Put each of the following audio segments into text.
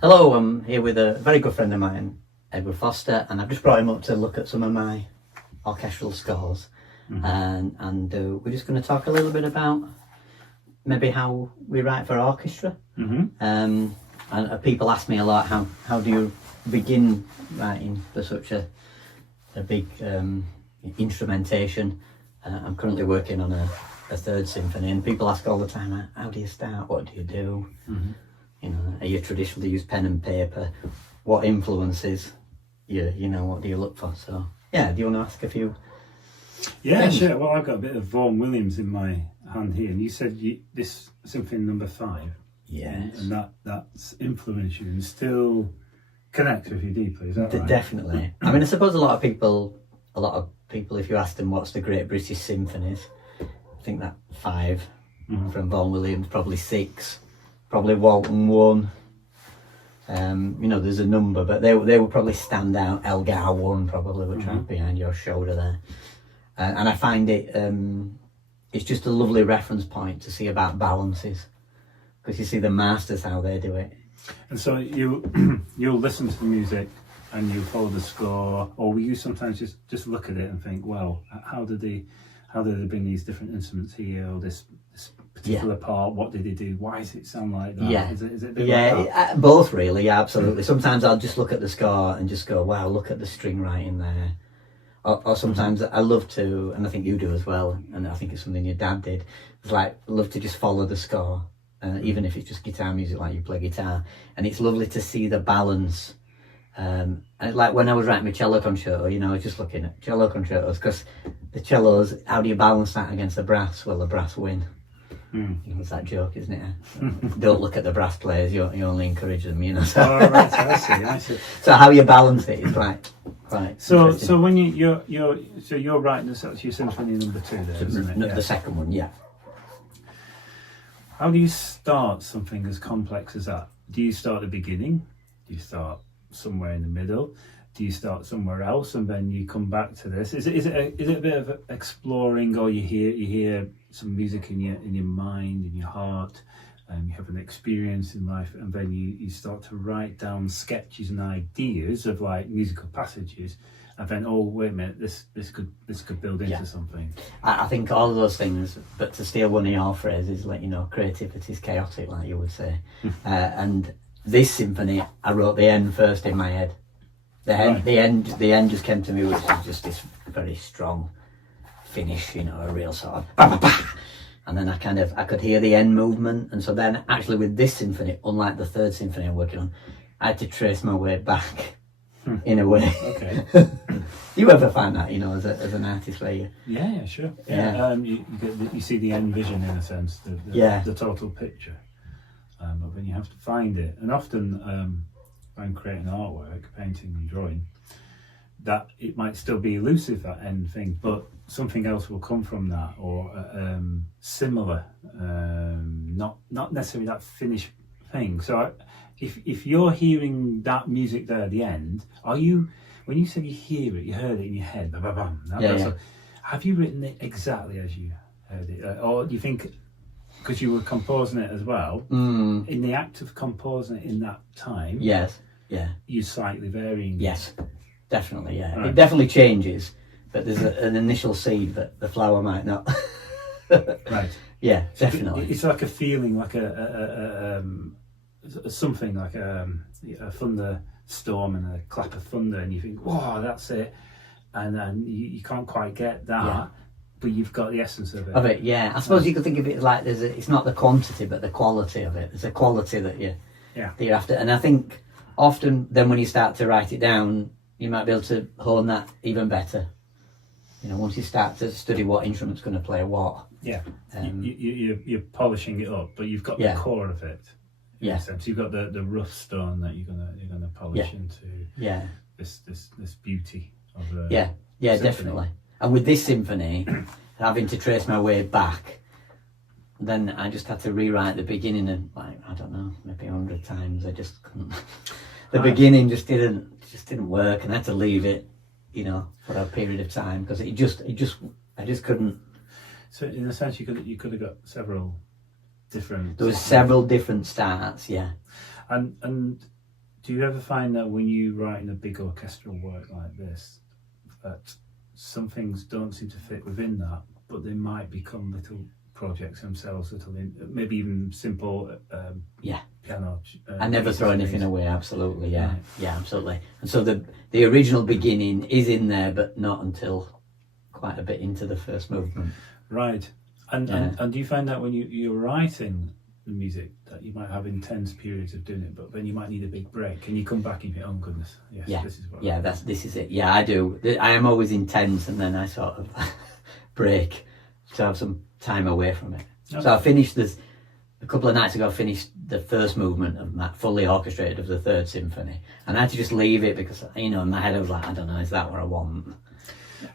Hello, I'm here with a very good friend of mine, Edward Foster, and I've just brought him up to look at some of my orchestral scores. And we're just going to talk a little bit about maybe how we write for orchestra. And people ask me a lot, how do you begin writing for such a big instrumentation? I'm currently working on a third symphony, and people ask all the time, how do you start? What do you do? You know, are you traditionally use pen and paper? What influences you? You know, what do you look for? So, yeah, do you want to ask a few? Yeah, things? sure. Well, I've got a bit of Vaughan Williams in my hand here, and you said this symphony number 5. Yes. And that's influenced you and still connects with you deeply. Is that right? Definitely. I mean, I suppose a lot of people, if you ask them what's the Great British Symphonies, I think that 5 from Vaughan Williams, probably 6. Probably Walton 1. You know, there's a number, but they would probably stand out. Elgar 1 probably, which right behind your shoulder there. And I find it's just a lovely reference point to see about balances, because you see the masters how they do it. And so you'll listen to the music and you follow the score, or will you sometimes just look at it and think, well, how did they bring these different instruments here, or this particular part? What did they do? Why does it sound like that? Yeah, is it a bit like that? Both really. Yeah, absolutely. Sometimes I'll just look at the score and just go, wow, look at the string writing there. Or sometimes I love to, and I think you do as well, and I think it's something your dad did. It's like, love to just follow the score, even if it's just guitar music, like you play guitar, and it's lovely to see the balance. And like when I was writing my cello concerto, you know, I was just looking at cello concertos, because the cellos, how do you balance that against the brass? Well, the brass win. You know, it's that joke, isn't it? Don't look at the brass players, you only encourage them, you know. So, Oh, right, I see. so how you balance it is right. So when you're writing this, that's your symphony number 2 there, isn't it? The second one, yeah. How do you start something as complex as that? Do you start at the beginning? Do you start somewhere in the middle? Do you start somewhere else and then you come back to this? Is it a bit of exploring, or you hear some music in your mind, in your heart, and you have an experience in life, and then you start to write down sketches and ideas of like musical passages, and then, oh wait a minute, this could build into something. I think all of those things, but to steal one of your phrases, like, you know, creativity is chaotic, like you would say. And this symphony, I wrote the end first in my head. The end just came to me, which is just this very strong finish, you know, a real sort of bah, bah, bah. And then I could hear the end movement, and so then actually with this symphony, unlike the third symphony I'm working on, I had to trace my way back in a way. Okay. You ever find that, you know, as an artist, where you? Yeah, sure. Yeah. You see the end vision, in a sense, the total picture, but then you have to find it, and often. I'm creating artwork, painting and drawing, that it might still be elusive, that end thing, but something else will come from that, or similar, not necessarily that finished thing. So if you're hearing that music there at the end, are you, when you say you hear it, you heard it in your head, bam, bam, bam, have you written it exactly as you heard it, or do you think, because you were composing it as well, in the act of composing it in that time, you slightly varying? Yes, definitely, yeah. Right. It definitely changes, but there's an initial seed that the flower might not. Right. Yeah, definitely. It's like a feeling, like something like a thunderstorm and a clap of thunder, and you think, "Wow, that's it," and then you can't quite get that. Yeah. But you've got the essence of it. Yeah. I suppose you could think of it like it's not the quantity, but the quality of it. There's a quality that you're after. And I think often then when you start to write it down, you might be able to hone that even better. You know, once you start to study what instrument's going to play what. Yeah. You're polishing it up, but you've got the core of it. In a sense. You've got the rough stone that you're gonna polish into this beauty of the symphony. Definitely. And with this symphony, having to trace my way back, then I just had to rewrite the beginning, and like, I don't know, maybe 100 times. I just couldn't. The beginning just didn't work, and I had to leave it, you know, for a period of time, because I just couldn't. So in a sense, you could have got several different. There was several different starts. Yeah. And do you ever find that when you write in a big orchestral work like this, that some things don't seem to fit within that, but they might become little projects themselves, maybe even simple piano. I never throw anything away. Absolutely, yeah, yeah, absolutely. And so the original beginning is in there, but not until quite a bit into the first movement. Right. And do you find that when you're writing the music that you might have intense periods of doing it, but then you might need a big break, and you come back and you think, oh goodness, yes, this is what. Yeah, this is it. Yeah, I do. I am always intense, and then I sort of break to have some time away from it. Okay. So I finished this a couple of nights ago. I finished the first movement of that fully orchestrated of the Third Symphony, and I had to just leave it because in my head I was like, I don't know, is that what I want?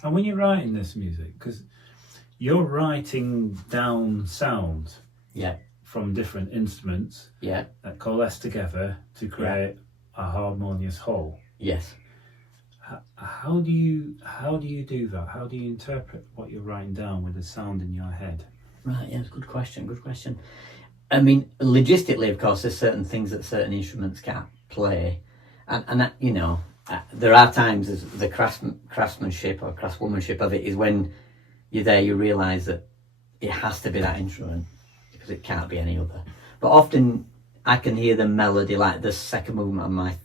And when you're writing this music, because you're writing down sound, from different instruments, that coalesce together to create a harmonious whole. Yes. How do you do that? How do you interpret what you're writing down with the sound in your head? Right. Yeah, it's a good question. Good question. I mean, logistically, of course, there's certain things that certain instruments can't play, and there are times as the craftsmanship or craftswomanship of it is when you're there, you realise that it has to be that instrument because it can't be any other. But often I can hear the melody, like the second movement of my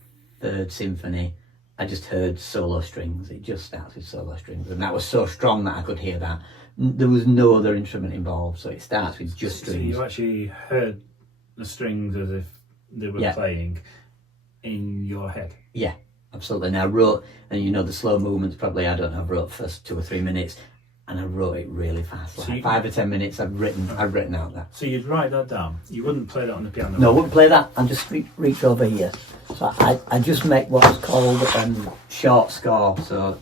Third Symphony. I just heard solo strings. It just starts with solo strings, and that was so strong that I could hear that. There was no other instrument involved, so it starts with just strings. So you actually heard the strings as if they were playing in your head? Yeah, absolutely. And I wrote, and the slow movements probably, I don't know, I wrote first 2 or 3 minutes, and I wrote it really fast, like 5 or 10 minutes. I've written out that. So you'd write that down. You wouldn't play that on the piano. No, I wouldn't play that. I'll just reach over here. So I just make what's called short score. So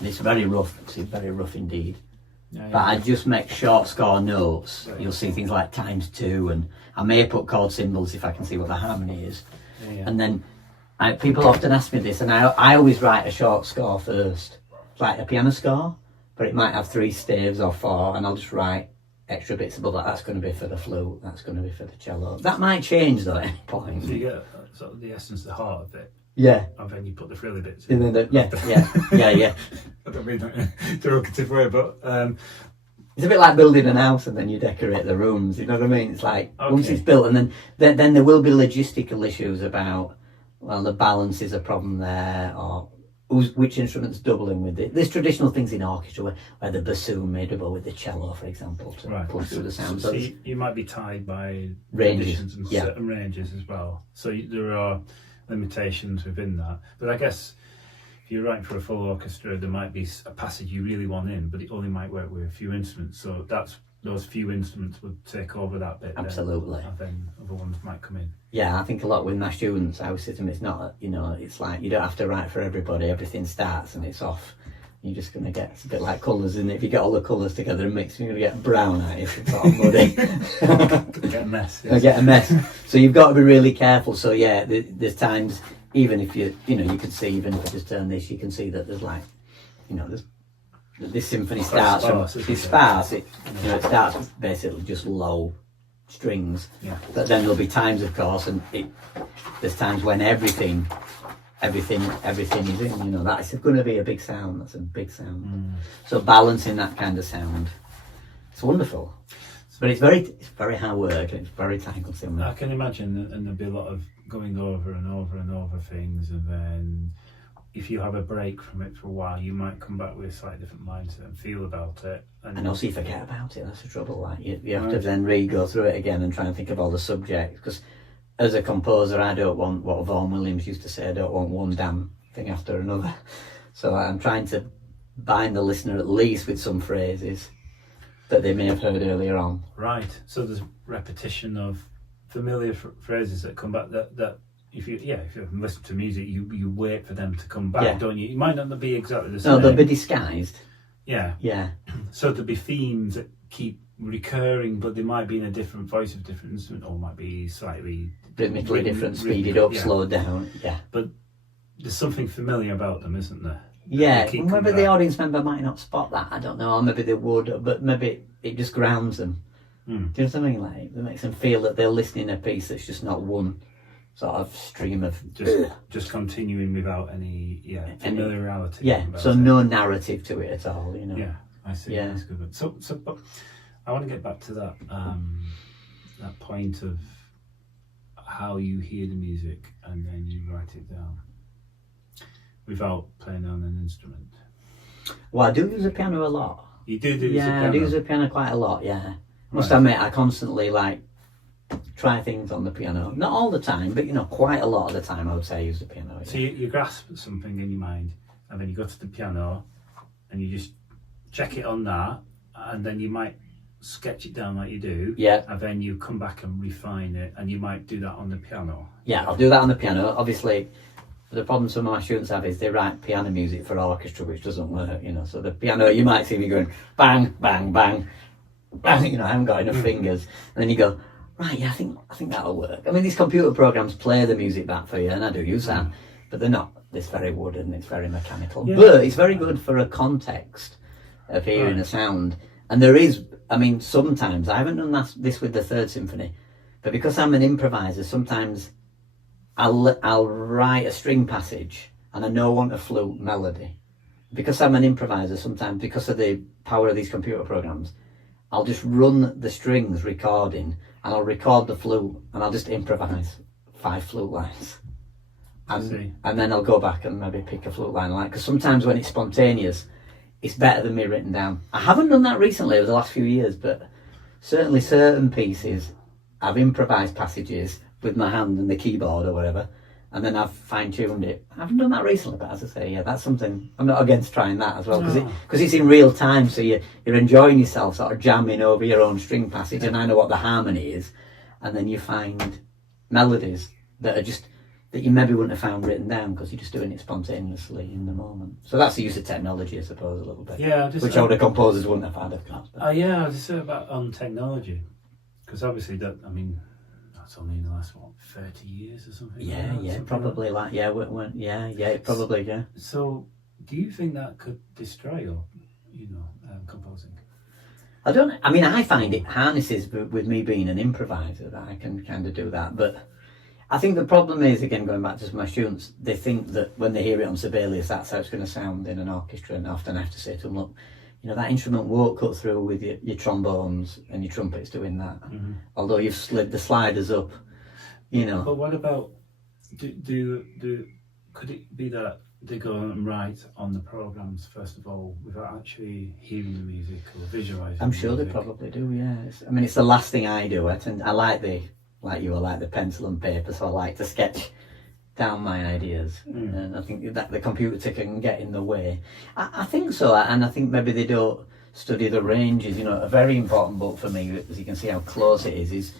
it's very rough. It's very rough indeed. But I just make short score notes. Right. You'll see things like ×2, and I may put chord symbols if I can see what the harmony is. And then people often ask me this, and I always write a short score first, like a piano score. But it might have 3 staves or 4, and I'll just write extra bits above that. That's going to be for the flute, that's going to be for the cello. That might change though at any point. So you get sort of the essence, the heart of it. Yeah. And then you put the frilly bits in. Yeah. I don't mean that in a derogative way, but... it's a bit like building an house and then you decorate the rooms, you know what I mean? It's like, once it's built, and then there will be logistical issues about, well, the balance is a problem there, or which instrument's doubling with it. There's traditional things in orchestra where the bassoon may double with the cello, for example, to push through the sound. So you might be tied by ranges and certain ranges as well. So there are limitations within that. But I guess if you're writing for a full orchestra, there might be a passage you really want in, but it only might work with a few instruments. So those few instruments would take over that bit. Absolutely. And then other ones might come in. Yeah, I think a lot with my students, I always say to them, it's not, it's like you don't have to write for everybody. Everything starts and it's off. You're just going to get, it's a bit like colours, isn't it? If you get all the colours together and mix, you're going to get brown out if it's all muddy. Get a mess. Yes. Get a mess. So you've got to be really careful. So yeah, there's times, even if you can see, even if I just turn this, you can see that there's like, this symphony starts it's sparse. It starts with basically just low strings. Yeah. But then there'll be times, of course, and there's times when everything is in. That's going to be a big sound. That's a big sound. So balancing that kind of sound, it's wonderful. But it's very hard work. And it's very time consuming. I can imagine, and there'll be a lot of going over and over and over things, and then if you have a break from it for a while, you might come back with a slightly different mindset and feel about it. And also you forget about it, that's the trouble. Like you have to then go through it again and try and think of all the subjects. Because as a composer, I don't want what Vaughan Williams used to say, I don't want one damn thing after another. So I'm trying to bind the listener at least with some phrases that they may have heard earlier on. Right, so there's repetition of familiar phrases that come back that if you listen to music, you wait for them to come back, don't you? It might not be exactly the same. No, they'll be disguised. Yeah. So there'll be themes that keep recurring, but they might be in a different voice of a different instrument, or might be slightly rhythmically different, speeded up, slowed down. Yeah. But there's something familiar about them, isn't there? Yeah. Maybe the audience member might not spot that. I don't know. Or maybe they would, but maybe it just grounds them. Do you know what I mean? Like, that makes them feel that they're listening to a piece that's just not one sort of stream of just continuing witithout any familiarity. So no narrative to it at all, you know. Yeah, I see. Yeah. That's good. So but I want to get back to that that point of how you hear the music and then you write it down without playing on an instrument. Well, I do use the piano a lot. You do use the piano? I do use the piano quite a lot, yeah. Must admit, I constantly try things on the piano. Not all the time, but quite a lot of the time I would say I use the piano. Yeah. So you grasp something in your mind and then you go to the piano and you just check it on that, and then you might sketch it down like you do. Yeah. And then you come back and refine it, and you might do that on the piano. Yeah, I'll do that on the piano. Obviously, the problem some of my students have is they write piano music for orchestra, which doesn't work, So the piano, you might see me going bang, bang, bang, bang. I haven't got enough fingers. And then you go, right, yeah, I think that'll work. I mean, these computer programs play the music back for you, and I do use that, but they're not this very wooden. It's very mechanical, but it's very good for a context of hearing a sound. And there is, I mean, sometimes I haven't done this with the Third Symphony, but because I'm an improviser, sometimes I'll write a string passage and I know I want a flute melody. Because I'm an improviser, sometimes because of the power of these computer programs, I'll just run the strings recording and I'll record the flute and I'll just improvise 5 flute lines. And then I'll go back and maybe pick a flute line, because sometimes when it's spontaneous, it's better than me written down. I haven't done that recently over the last few years, but certainly certain pieces, I've improvised passages with my hand and the keyboard or whatever, and then I've fine-tuned it. I haven't done that recently, but as I say, yeah, that's something, I'm not against trying that as well, because it's in real time, so you're enjoying yourself sort of jamming over your own string passage, and I know what the harmony is, and then you find melodies that are just, that you maybe wouldn't have found written down because you're just doing it spontaneously in the moment. So that's the use of technology, I suppose, a little bit. Yeah, which older composers wouldn't have had, of course. Yeah, I was just saying about technology, because obviously that's only in the last 30 years or something. Probably like that. Probably. So, do you think that could destroy your, composing? I find it harnesses with me being an improviser that I can kind of do that, but I think the problem is, again, going back to my students, they think that when they hear it on Sibelius, that's how it's going to sound in an orchestra, and often I have to say to them, look, that instrument won't cut through with your trombones and your trumpets doing that, although you've slid the sliders up, But what about, could it be that they go and write on the programs, first of all, without actually hearing the music or visualising I'm sure they probably do, yes. It's the last thing I do. I like the pencil and paper, so I like to sketch down my ideas, and I think that the computer can get in the way. I think so, and I think maybe they don't study the ranges. A very important book for me, as you can see how close it is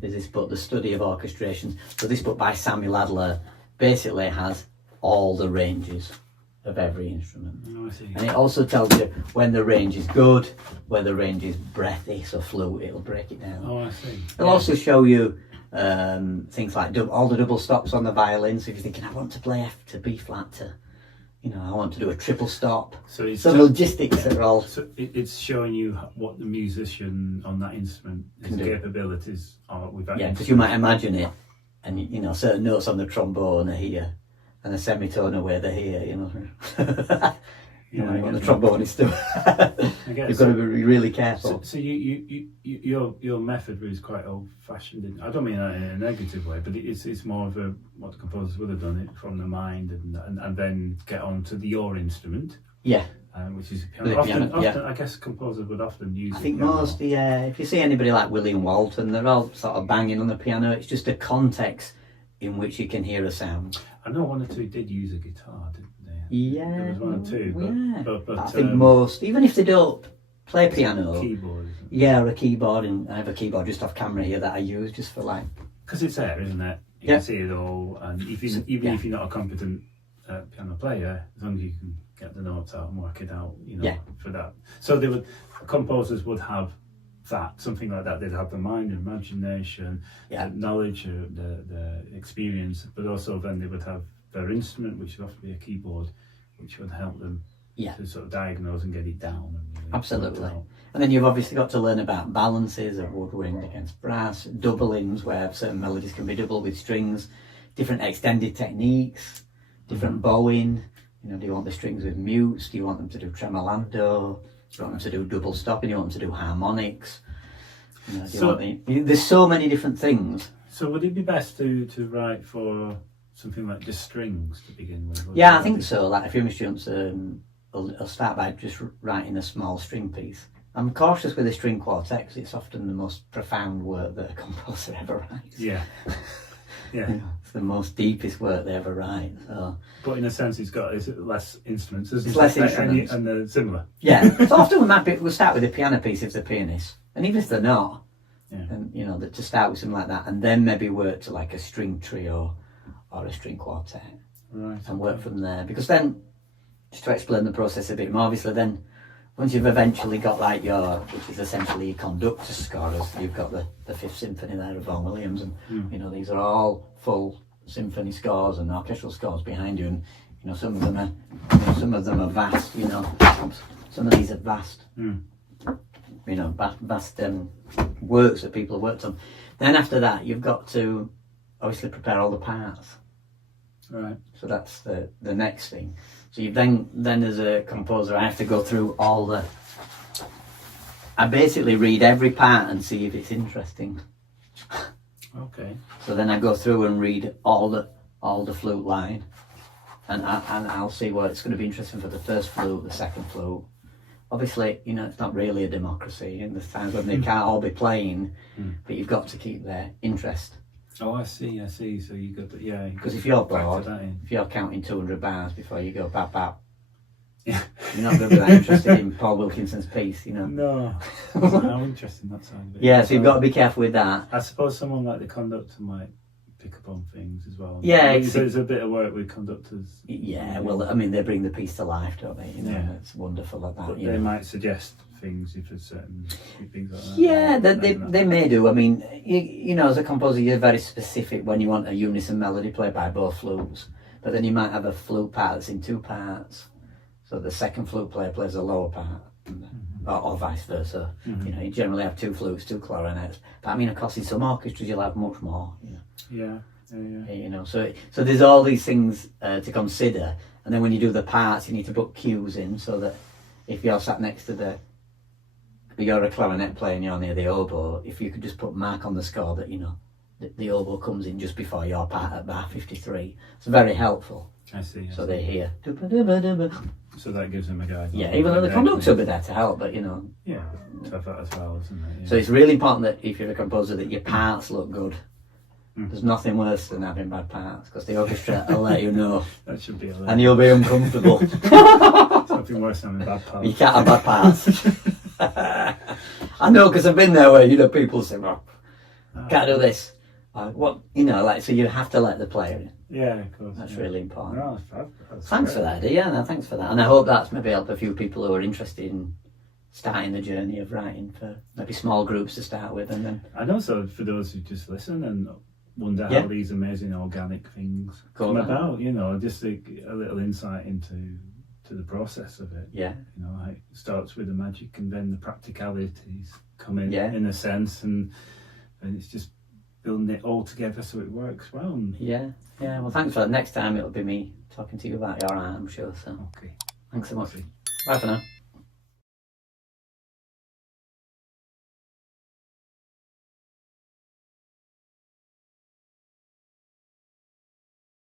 this book, The Study of Orchestrations. So this book by Samuel Adler basically has all the ranges of every instrument. Oh, I see. And it also tells you when the range is good, where the range is breathy, so flute, it'll break it down. Oh, I see. It'll also show you things like all the double stops on the violin. So if you're thinking, I want to play F to B flat to, I want to do a triple stop. So logistics are all. So it's showing you what the musician on that instrument, his capabilities are with that. Yeah, because you might imagine it, and certain notes on the trombone are here, and the semitone away they're here. What the trombone is doing. You've got to be really careful. So your method is quite old-fashioned. I don't mean that in a negative way, but it's more of what the composers would have done it from the mind and then get on to your instrument. Yeah. Which is piano. Often, I guess composers would often use. I think most, if you see anybody like William Walton, they're all sort of banging on the piano. It's just a context in which you can hear a sound. I know one or two did use a guitar, didn't they? Yeah, there was one or two, but I think most, even if they don't play piano, keyboard. Or a keyboard, and I have a keyboard just off camera here that I use just for because it's there, isn't it? You can see it all, and if you're not a competent piano player, as long as you can get the notes out and work it out, for that. So composers would have that, something like that. They'd have the mind, imagination, the knowledge, the experience, but also then they would have their instrument, which would often be a keyboard, which would help them to sort of diagnose and get it down. Absolutely. And then you've obviously got to learn about balances of woodwind against brass, doublings where certain melodies can be doubled with strings, different extended techniques, different bowing. You know, do you want the strings with mutes? Do you want them to do tremolando? Do you want them to do double stopping? Do you want them to do harmonics? You know, there's so many different things. So would it be best to write for something like just strings to begin with? Yeah, I think so. Like a few students, I'll start by just writing a small string piece. I'm cautious with the string quartet because it's often the most profound work that a composer ever writes. Yeah. Yeah. You know, it's the most deepest work they ever write. So. But in a sense, it's got less instruments, isn't it's it? less instruments. And they're similar. Yeah. So often we'll start with a piano piece if they're pianists. And even if they're not, yeah. And you know, to start with something like that, and then maybe work to like a string trio or a string quartet. Right. And work from there. Because then, just to explain the process a bit more, obviously then, once you've eventually got like which is essentially your conductor scores, you've got the Fifth Symphony there of Vaughan Williams, and you know, these are all full symphony scores and orchestral scores behind you, and you know, some of them are vast, you know, some of these are vast, you know, vast works that people have worked on. Then after that, you've got to obviously prepare all the parts. Right. So that's the next thing. So you then as a composer, I have to go through I basically read every part and see if it's interesting. Okay. So then I go through and read all the flute line, and I'll see what it's going to be interesting for the first flute, the second flute. Obviously, you know, it's not really a democracy, and there's times when they can't all be playing, but you've got to keep their interest. Oh, I see. So you got yeah. Because if you're bored, if you're counting 200 bars before you go bap bap, yeah, you're not going to be that interested in Paul Wilkinson's piece, you know. No, how interesting that sounds. Yeah, so you've got to be careful with that. I suppose someone like the conductor might pick up on things as well. Yeah, there's a bit of work with conductors. Yeah, well, I mean, they bring the piece to life, don't they? You know, yeah. It's wonderful at that. But they might suggest things if there's certain things like that. Yeah, they may do. I mean, you know, as a composer, you're very specific when you want a unison melody played by both flutes. But then you might have a flute part that's in two parts. So the second flute player plays a lower part, or vice versa. You know, you generally have two flutes, two clarinets. But I mean, of course, in some orchestras you'll have much more. You know. Yeah. You know, so there's all these things to consider, and then when you do the parts, you need to put cues in so that if you're sat next to you're a clarinet player and you're near the oboe, if you could just put mark on the score that, you know, the oboe comes in just before your part at bar 53. It's very helpful. I see. So they hear. So that gives them a guide. Yeah, even though the conductor will be there to help, but you know. Yeah, to have that as well, isn't it? Yeah. So it's really important that if you're a composer that your parts look good. There's nothing worse than having bad parts, because the orchestra will let you know. That should be and you'll be uncomfortable. Something worse than having bad parts. You can't have bad parts. I know, because I've been there where, you know, people say, well, can't do this. What, you know, like, so you have to let the player in. Yeah, of course. That's really important. No, that's thanks great. for that, yeah, no, thanks for that. And I hope that's maybe helped a few people who are interested in starting the journey of writing for maybe small groups to start with, and then. And also for those who just listen and wonder how these amazing organic things come about, you know, just a little insight into the process of it. Yeah. You know, it starts with the magic and then the practicalities come in a sense, and it's just building it all together so it works well. Yeah. Well, thanks for that. Next time it'll be me talking to you about your art, I'm sure. So. Okay. Thanks so much. Bye for now.